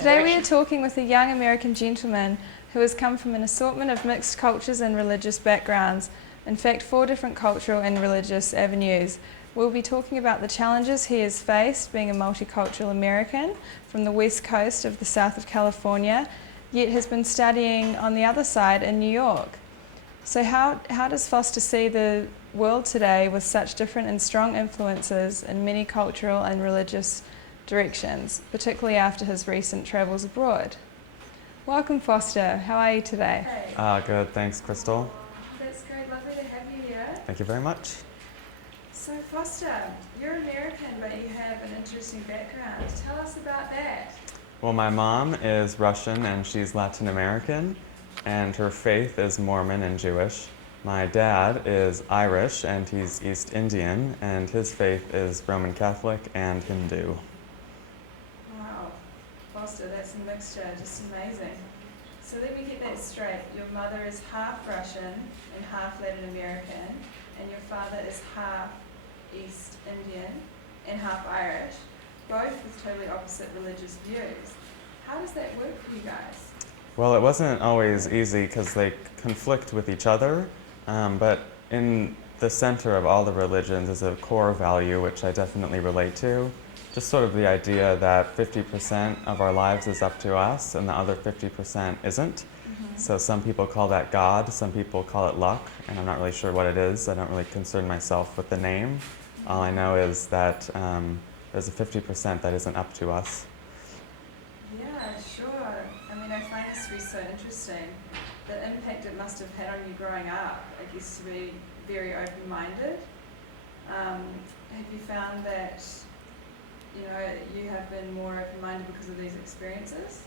Today we are talking with a young American gentleman who has come from an assortment of mixed cultures and religious backgrounds, in fact 4 different cultural and religious avenues. We'll be talking about the challenges he has faced being a multicultural American from the west coast of the south of California, yet has been studying on the other side in New York. So how does Foster see the world today with such different and strong influences in many cultural and religious directions, particularly after his recent travels abroad? Welcome, Foster. How are you today? Hey. Good, thanks, Crystal. That's great. Lovely to have you here. Thank you very much. So, Foster, you're American, but you have an interesting background. Tell us about that. Well, my mom is Russian and she's Latin American, and her faith is Mormon and Jewish. My dad is Irish and he's East Indian, and his faith is Roman Catholic and Hindu. Wow, Foster, that's a mixture, just amazing. So let me get that straight. Your mother is half Russian and half Latin American, and your father is half East Indian and half Irish, both with totally opposite religious views. How does that work for you guys? Well, it wasn't always easy because they conflict with each other, but in the center of all the religions is a core value which I definitely relate to. Just sort of the idea that 50% of our lives is up to us and the other 50% isn't. Mm-hmm. So some people call that God, some people call it luck, and I'm not really sure what it is. I don't really concern myself with the name. All I know is that there's a 50% that isn't up to us. Yeah, sure. I mean, I find this to be so interesting. The impact it must have had on you growing up, I guess, to be very open-minded. Have you found that, you have been more open-minded because of these experiences?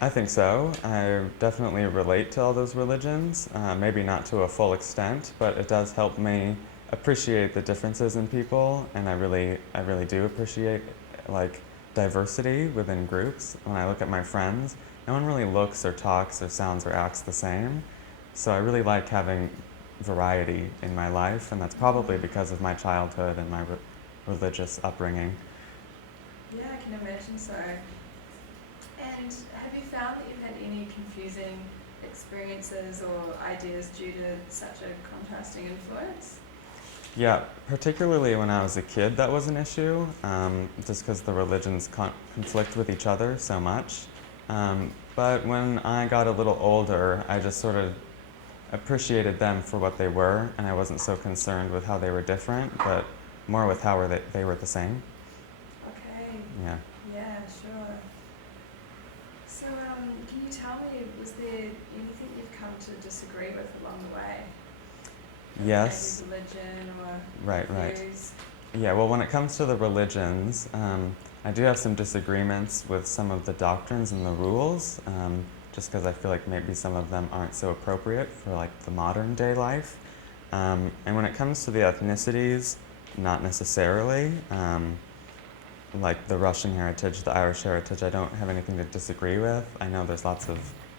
I think so. I definitely relate to all those religions, maybe not to a full extent, but it does help me appreciate the differences in people, and I really do appreciate diversity within groups. When I look at my friends, no one really looks or talks or sounds or acts the same. So I really like having variety in my life, and that's probably because of my childhood and my religious upbringing. Yeah, I can imagine so. And have you found that you've had any confusing experiences or ideas due to such a contrasting influence? Yeah, particularly when I was a kid, that was an issue, just because the religions conflict with each other so much. But when I got a little older, I just sort of appreciated them for what they were, and I wasn't so concerned with how they were different, but more with how they were the same. Okay. Yeah. Yeah, sure. So, can you tell me, was there anything you've come to disagree with along the way? Yes. Maybe religion or Right. views? Yeah, well, when it comes to the religions, I do have some disagreements with some of the doctrines and the rules, just because I feel like maybe some of them aren't so appropriate for the modern day life. And when it comes to the ethnicities, not necessarily. Like the Russian heritage, the Irish heritage, I don't have anything to disagree with. I know there's lots of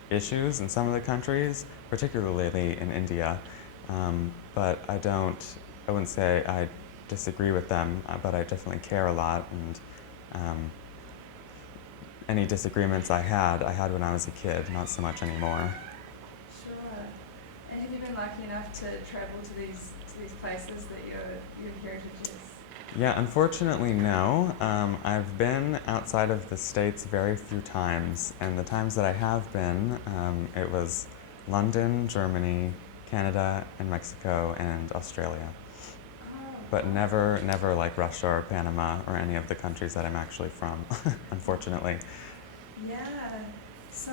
issues in some of the countries, particularly in India, but I wouldn't say I disagree with them, but I definitely care a lot, and any disagreements I had when I was a kid, not so much anymore. Sure. And have you been lucky enough to travel to these places that your heritage is? Yeah, unfortunately, no. I've been outside of the States very few times, and the times that I have been, it was London, Germany, Canada, and Mexico, and Australia. Oh. But never like Russia or Panama or any of the countries that I'm actually from, unfortunately. Yeah. So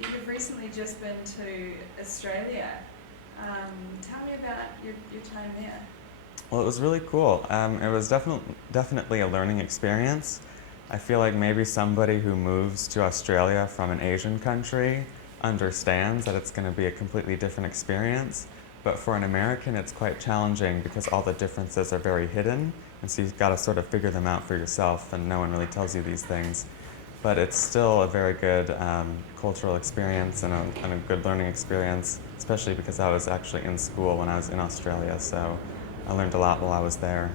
you've recently just been to Australia. Tell me about your time there. Well, it was really cool. It was definitely a learning experience. I feel like maybe somebody who moves to Australia from an Asian country understands that it's going to be a completely different experience. But for an American, it's quite challenging because all the differences are very hidden, and so you've got to sort of figure them out for yourself, and no one really tells you these things. But it's still a very good cultural experience and a good learning experience, especially because I was actually in school when I was in Australia, so I learned a lot while I was there.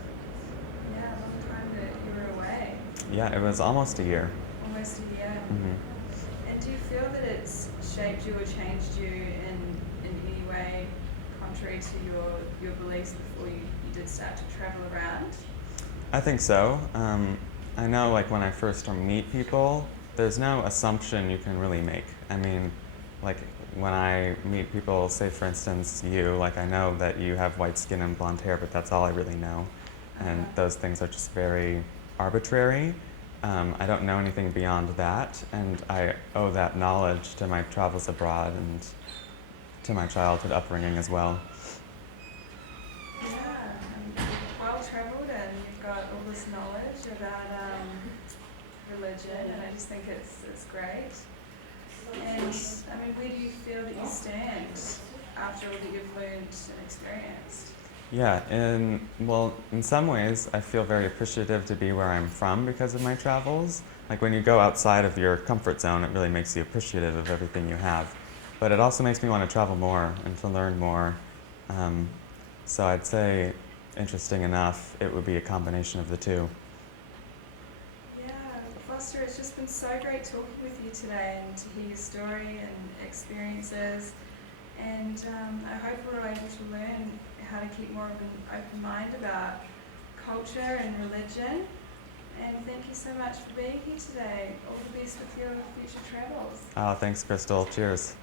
Yeah, a long time that you were away. Yeah, it was almost a year. Almost a year. Mm-hmm. And do you feel that it's shaped you or changed you in any way contrary to your beliefs before you did start to travel around? I think so. I know, like, when I first meet people, there's no assumption you can really make. I mean, like, when I meet people, say for instance you, like, I know that you have white skin and blonde hair, but that's all I really know. And those things are just very arbitrary. I don't know anything beyond that, and I owe that knowledge to my travels abroad and to my childhood upbringing as well. Yeah, and you've well travelled and you've got all this knowledge about religion, and I just think it's great. And I mean, where do you feel that you stand after all that you've learned and experienced? Yeah, in some ways, I feel very appreciative to be where I'm from because of my travels. Like when you go outside of your comfort zone, it really makes you appreciative of everything you have. But it also makes me want to travel more and to learn more. Um, so I'd say, interesting enough, it would be a combination of the two. Yeah, Foster, it's just been so great talking with you today and to hear your story and experiences. And I hope we're able to learn how to keep more of an open mind about culture and religion. And thank you so much for being here today. All the best with your future travels. Thanks, Crystal. Cheers.